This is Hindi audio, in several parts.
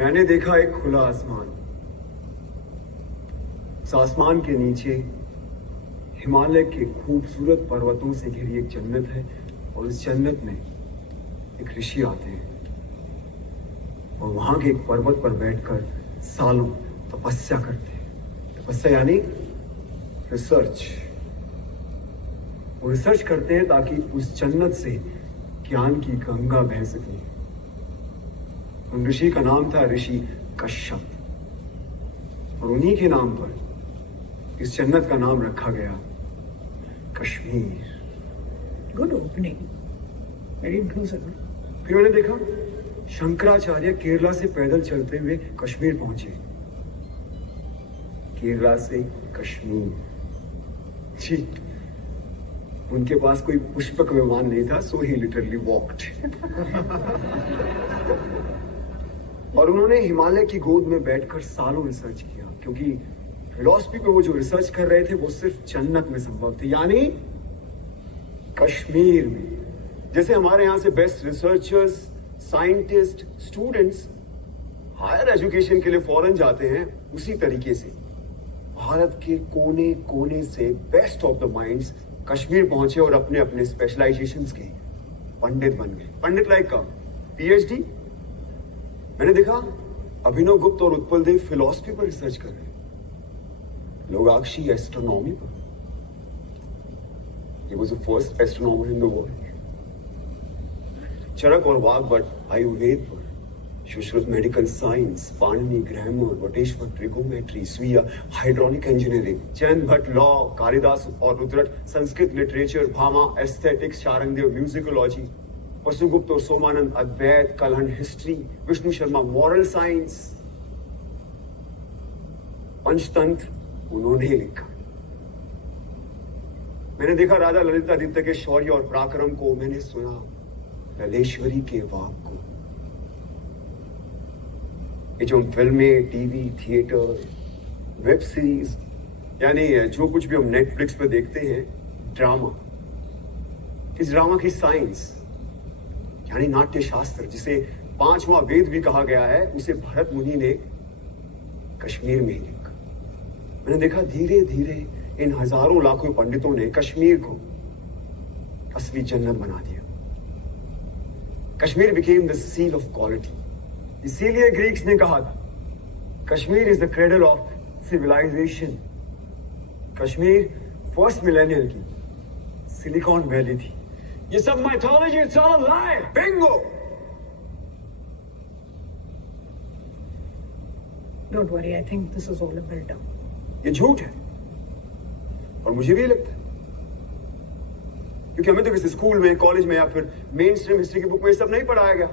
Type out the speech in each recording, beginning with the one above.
मैंने देखा एक खुला आसमान। उस आसमान के नीचे हिमालय के खूबसूरत पर्वतों से घिरी एक जन्नत है और उस जन्नत में एक ऋषि आते हैं और वहां के एक पर्वत पर बैठकर सालों तपस्या करते हैं। तपस्या यानी रिसर्च। वो रिसर्च करते हैं ताकि उस जन्नत से ज्ञान की गंगा बह सके। उन ऋषि का नाम था ऋषि कश्यप और उन्हीं के नाम पर इस जन्नत का नाम रखा गया Kashmir. Good opening, very inclusive. फिर मैंने देखा शंकराचार्य केरला से पैदल चलते हुए कश्मीर पहुंचे। केरला से कश्मीर जी। उनके पास कोई पुष्पक विमान नहीं था, सो ही लिटरली वॉक्ड। और उन्होंने हिमालय की गोद में बैठकर सालों रिसर्च किया, क्योंकि फिलॉसफी पे वो जो रिसर्च कर रहे थे वो सिर्फ जन्नत में संभव थे, यानी कश्मीर में। जैसे हमारे यहां से best researchers, scientist, students higher education के लिए फॉरेन जाते हैं, उसी तरीके से भारत के कोने कोने से best of the minds Kashmir पहुंचे और अपने अपने स्पेशलाइजेशंस के पंडित बन गए। पंडित लाइक का पीएचडी। मैंने देखा अभिनव गुप्त और उत्पल देव फिलॉसफी पर रिसर्च कर रहे हैं, लोगाक्षी एस्ट्रोनॉमी पर। He was the first astronomer in the world. Charak और वाग्भट आयुर्वेद पर, Sushruta medical science, Panini grammar, Vateshwar trigonometry, Suyya hydraulic engineering, Jain Bhatt law, Kalidas और Rudrat Sanskrit literature, Bhama aesthetics, Sharangdev musicology, Vasugupta और Somananda Advaita, Kalhana history, Vishnu Sharma moral science, Panchatantra उन्होंने लिखा। मैंने देखा राजा ललितादित्य के शौर्य और पराक्रम को, मैंने सुना ललेश्वरी के वाक को। ये जो फिल्में, टीवी, थिएटर, वेब सीरीज, यानी जो कुछ भी हम नेटफ्लिक्स पे देखते हैं, ड्रामा, इस ड्रामा की साइंस यानी नाट्य शास्त्र, जिसे 5वां वेद भी कहा गया है, उसे भरत मुनि ने कश्मीर में ही लिखा। मैंने देखा धीरे धीरे इन हजारों लाखों पंडितों ने कश्मीर को असली जन्नत बना दिया। Kashmir became the seal of quality. इसीलिए ग्रीक्स ने कहा था Kashmir is the cradle of civilization. Kashmir first millennial की सिलिकॉन वैली थी। ये सब mythology, it's all a lie. Bingo. Don't worry, I think this is all a built up. ये झूठ है और मुझे भी लगता है, क्योंकि हमें तो किसी स्कूल में, कॉलेज में या फिर मेन स्ट्रीम हिस्ट्री की बुक में ये सब नहीं पढ़ाया गया।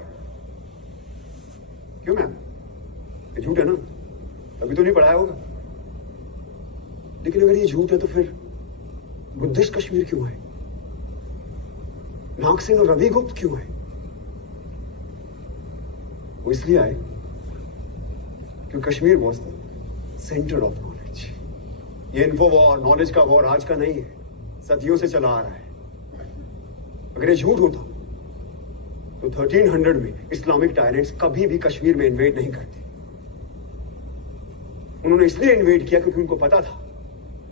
क्यों मैम? ये झूठ है ना, अभी तो नहीं पढ़ाया होगा। लेकिन अगर ये झूठ है तो फिर बुद्धिस्ट कश्मीर क्यों है? नागसेन और रविगुप्त क्यों है? वो इसलिए आए क्योंकि Kashmir was the centre of knowledge. ये इन्फो वॉर, नॉलेज का वॉर आज का नहीं है, सदियों से चला आ रहा है। अगर ये झूठ होता तो 1300 में इस्लामिक टायरेंट्स कभी भी कश्मीर में इन्वेड नहीं करते। उन्होंने इसलिए इन्वेड किया क्योंकि उनको पता था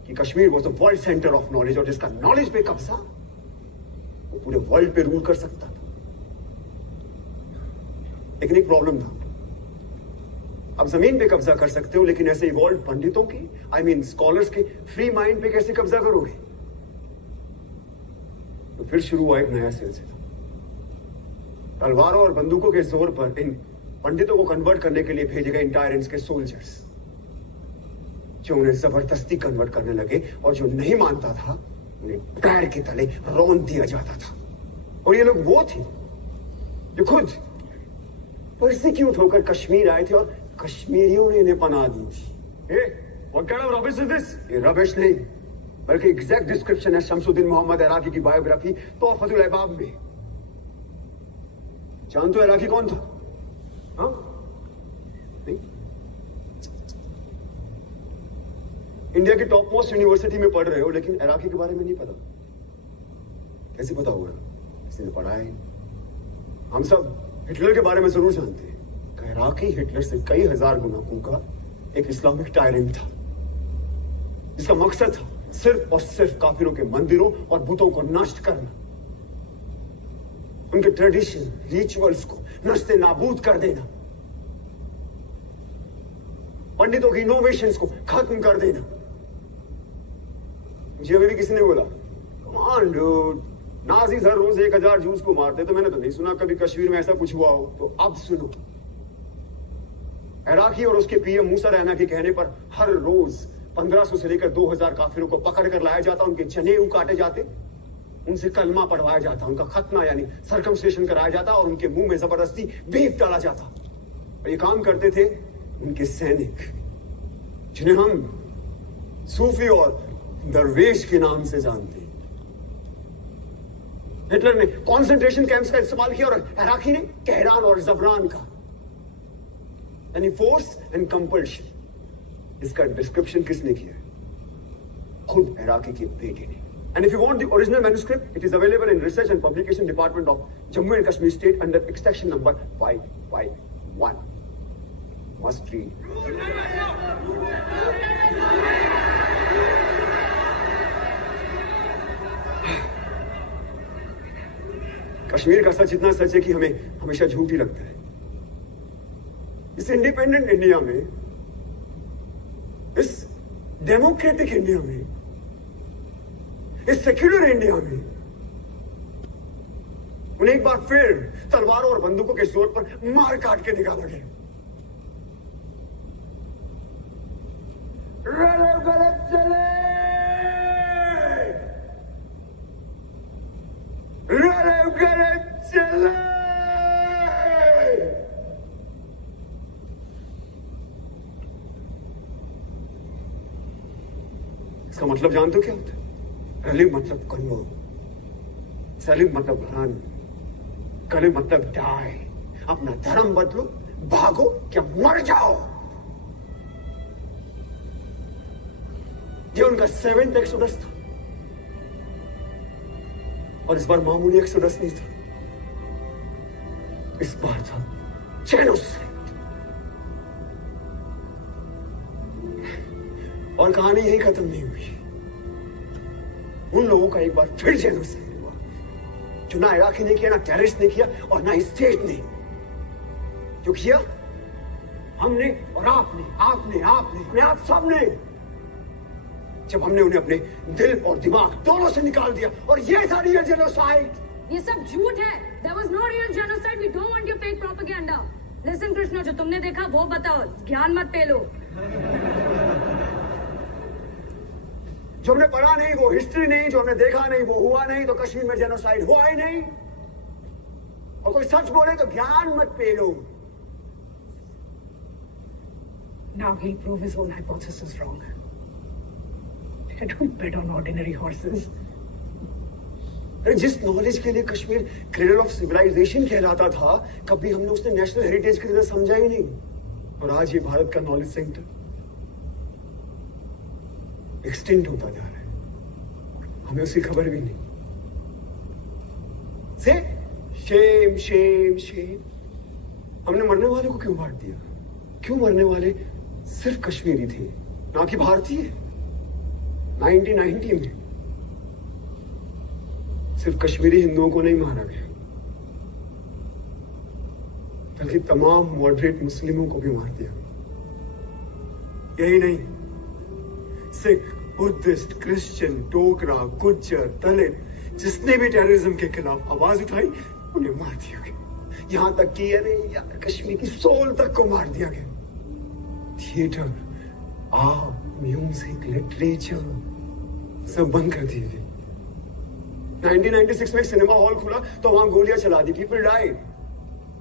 कि Kashmir was the world centre of knowledge, और जिसका नॉलेज पे कब्जा वो पूरे वर्ल्ड पे रूल कर सकता था। लेकिन एक प्रॉब्लम था, अब जमीन पे कब्जा कर सकते हो, लेकिन ऐसे इवॉल्व पंडितों के, आई मीन स्कॉलर्स के फ्री माइंड पे कैसे कब्जा करोगे? तो फिर शुरू हुआ एक नया सिलसिला। तलवारों और बंदूकों के जोर पर इन पंडितों को कन्वर्ट करने के लिए भेजे गए इन टायरेंट्स के सोल्जर्स, जो उन्हें जबरदस्ती कन्वर्ट करने लगे, और जो नहीं मानता था उन्हें पैर के तले रौंद दिया जाता था। और ये लोग वो थे जो खुद परसिक्यूट होकर कश्मीर आए थे और कश्मीरियों ने इन्हें पनाह दी थी। What kind of rubbish is this? ये rubbish नहीं, बल्कि एग्जैक्ट डिस्क्रिप्शन है शमसुद्दीन मोहम्मद इराकी की बायोग्राफी तोहफतुल अहबाब में। जानते हो इराकी कौन था? हाँ? नहीं? इंडिया की टॉप मोस्ट यूनिवर्सिटी में पढ़ रहे हो, लेकिन इराकी के बारे में नहीं पता। कैसे पता होगा? किसी ने पढ़ा है? हम सब हिटलर के बारे में जरूर जानते हैं। इराकी हिटलर से कई हजार गुना कूका एक इस्लामिक टायरेंट था, जिसका मकसद था सिर्फ और सिर्फ काफिरों के मंदिरों और बुतों को नष्ट करना, उनके ट्रेडिशन रिचुअल्स को नष्टे नाबूद कर देना, पंडितों की इनोवेशंस को खत्म कर देना। मुझे अभी भी किसी ने बोला, कम ऑन डूड, नाज़ीज़ हर रोज 1000 जूस को मारते, तो मैंने तो नहीं सुना कभी कश्मीर में ऐसा कुछ हुआ हो। तो अब सुनो, इराकी और उसके पीएम मूसा रैना के कहने पर हर रोज 1500 से लेकर 2000 काफिरों को पकड़ कर लाया जाता, उनके जनेऊ काटे जाते, उनसे कलमा पढ़वाया जाता, उनका खतना यानी सर्कमस्टेशन कराया जाता और उनके मुंह में जबरदस्ती बीफ डाला जाता। और ये काम करते थे उनके सैनिक, जिन्हें हम सूफी और दरवेश के नाम से जानते हैं। हिटलर ने कॉन्सेंट्रेशन कैंप्स का इस्तेमाल किया और इराकी ने कहरान और जबरान का, यानी फोर्स एंड कंपल्शन। इसका डिस्क्रिप्शन किसने किया? खुद इराकी के बेटे ने। And if you want the original manuscript, it is available in Research and Publication Department of Jammu and Kashmir State under extraction number 551. Must read. Kashmir का सच इतना सच है कि हमें हमेशा झूठ ही लगता है। इस इंडिपेंडेंट इंडिया में, इस डेमोक्रेटिक इंडिया में, इस सेक्युलर इंडिया में उन्हें एक बार फिर तलवारों और बंदूकों के जोर पर मार काट के निकाला गया। गलत चले, गलत चले। इसका मतलब जानते हो क्या होता है? रली मतलब कन्वर्ट, सलीम मतलब रन, कली मतलब डाई। अपना धर्म बदलो, भागो क्या मर जाओ। ये उनका 7th एक्सोडस था, और इस बार मामूली एक्सोडस नहीं था, इस बार था जेनोसाइड। और कहानी यही खत्म नहीं हुई। उन लोगों का एक बार फिर जेनोसाइड हुआ, जो ना इराकी ने किया, ना टेररिस्ट ने किया, और ना स्टेट ने। जो किया हमने और आपने, आपने आप सबने, जब हमने उन्हें अपने दिल और दिमाग दोनों से निकाल दिया। और ये था रियल जेनोसाइड। ये सब झूठ है। There was no real genocide. We don't want your fake propaganda. Listen Krishna, जो तुमने देखा वो बताओ, ज्ञान मत पेलो। जो हमने पढ़ा नहीं वो हिस्ट्री नहीं, जो हमने देखा नहीं वो हुआ नहीं, तो कश्मीर में जेनोसाइड हुआ ही नहीं। और कोई सच बोले तो ज्ञान मत पेलो। Now he'll prove his own hypothesis wrong. I don't bet on ordinary horses. जिस नॉलेज के लिए कश्मीर क्रेडल ऑफ सिविलाइजेशन कहलाता था, कभी हमने उसने नेशनल हेरिटेज की तरह समझा ही नहीं। और आज ये भारत का नॉलेज सेंटर एक्सटेंड होता जा रहा है, हमें उसकी खबर भी नहीं। से शेम शेम शेम। हमने मरने वालों को क्यों मार दिया? क्यों मरने वाले सिर्फ कश्मीरी थे, ना कि भारतीय? 1990 में सिर्फ कश्मीरी हिंदुओं को नहीं मारा गया, बल्कि तमाम मॉडरेट मुस्लिमों को भी मार दिया। यही नहीं, सिख, बुद्धिस्ट, क्रिश्चियन, डोगरा, गुज्जर, दलित, जिसने भी टेररिज्म के खिलाफ आवाज उठाई उन्हें मार दिया गया। यहां तक कि अरे यार, कश्मीर की सोल तक को मार दिया गया। थिएटर, आर्ट, म्यूजिक, लिटरेचर सब बंद कर दिए गए। 1996 में एक सिनेमा हॉल खुला तो वहां गोलियां चला दी, पीपल डाइड।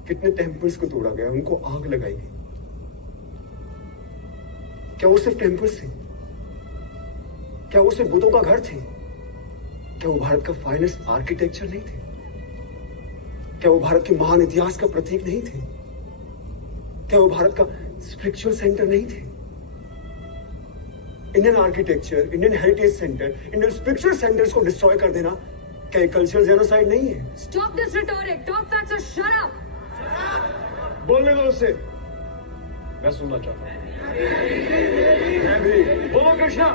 कितने टेम्पल्स को तोड़ा गया, उनको आग लगाई गई। क्या वो सिर्फ टेम्पल्स थे? क्या वो सिर्फ बुतों का घर थे? क्या वो भारत का फाइनेस्ट आर्किटेक्चर नहीं थे? क्या वो भारत के महान इतिहास का प्रतीक नहीं थे? क्या वो भारत का स्पिरिचुअल सेंटर नहीं थे? Indian architecture, Indian heritage centre, Indian spiritual centres को डिस्ट्रॉय कर देना क्या ये कल्चरल जेनोसाइड नहीं है? Stop this rhetoric. Talk facts or shut up. बोलने दो उससे, मैं सुनना चाहता हूं। मैं भी। बोलो कृष्णा।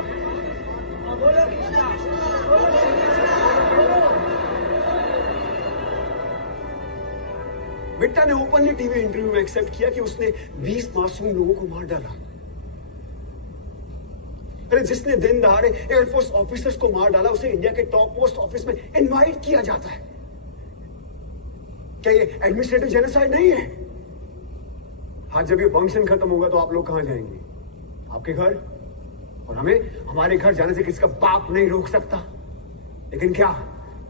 बिट्टा ने ओपनली टीवी इंटरव्यू में एक्सेप्ट किया कि उसने 20 मासूम लोगों को मार डाला। अरे जिसने दिन दहाड़े एयरफोर्स ऑफिसर्स को मार डाला उसे इंडिया के टॉप मोस्ट ऑफिस में इनवाइट किया जाता है। क्या ये एडमिनिस्ट्रेटिव जेनोसाइड नहीं है? हाँ, जब ये फंक्शन खत्म होगा तो आप लोग कहां जाएंगे? आपके घर। और हमें हमारे घर जाने से किसका बाप नहीं रोक सकता। लेकिन क्या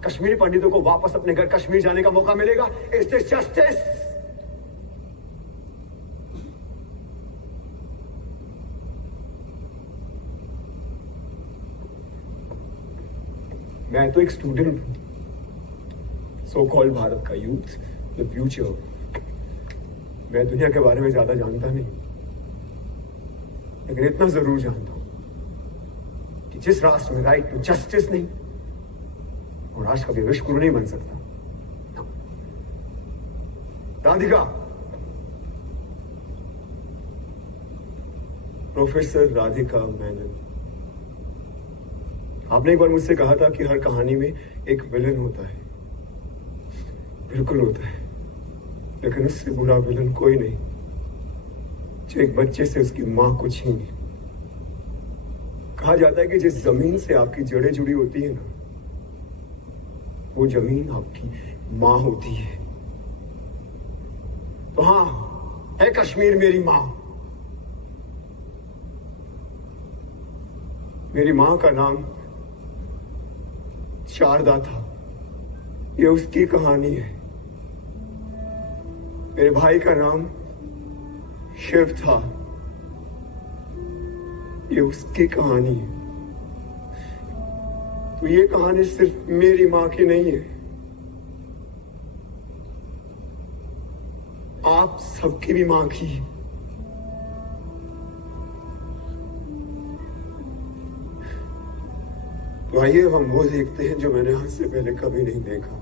कश्मीरी पंडितों को वापस अपने घर कश्मीर जाने का मौका मिलेगा? Is this justice? मैं तो एक स्टूडेंट हूं, सो कॉल्ड भारत का यूथ, द फ्यूचर। मैं दुनिया के बारे में ज्यादा जानता नहीं, लेकिन इतना जरूर जानता हूं कि जिस राष्ट्र में राइट टू जस्टिस नहीं, वो राष्ट्र कभी विश्व गुरु नहीं बन सकता। राधिका, प्रोफेसर राधिका मेनन, आपने एक बार मुझसे कहा था कि हर कहानी में एक विलन होता है। बिल्कुल होता है, लेकिन उससे बुरा विलन कोई नहीं जो एक बच्चे से उसकी मां को छीने। कहा जाता है कि जिस जमीन से आपकी जड़ें जुड़ी होती है ना, वो जमीन आपकी मां होती है। तो हाँ, है कश्मीर मेरी मां। मेरी मां का नाम शारदा था, ये उसकी कहानी है। मेरे भाई का नाम शिव था, ये उसकी कहानी है। तो ये कहानी सिर्फ मेरी मां की नहीं है, आप सबकी भी मां की है। तो आइए हम वो देखते हैं जो मैंने आज से पहले कभी नहीं देखा।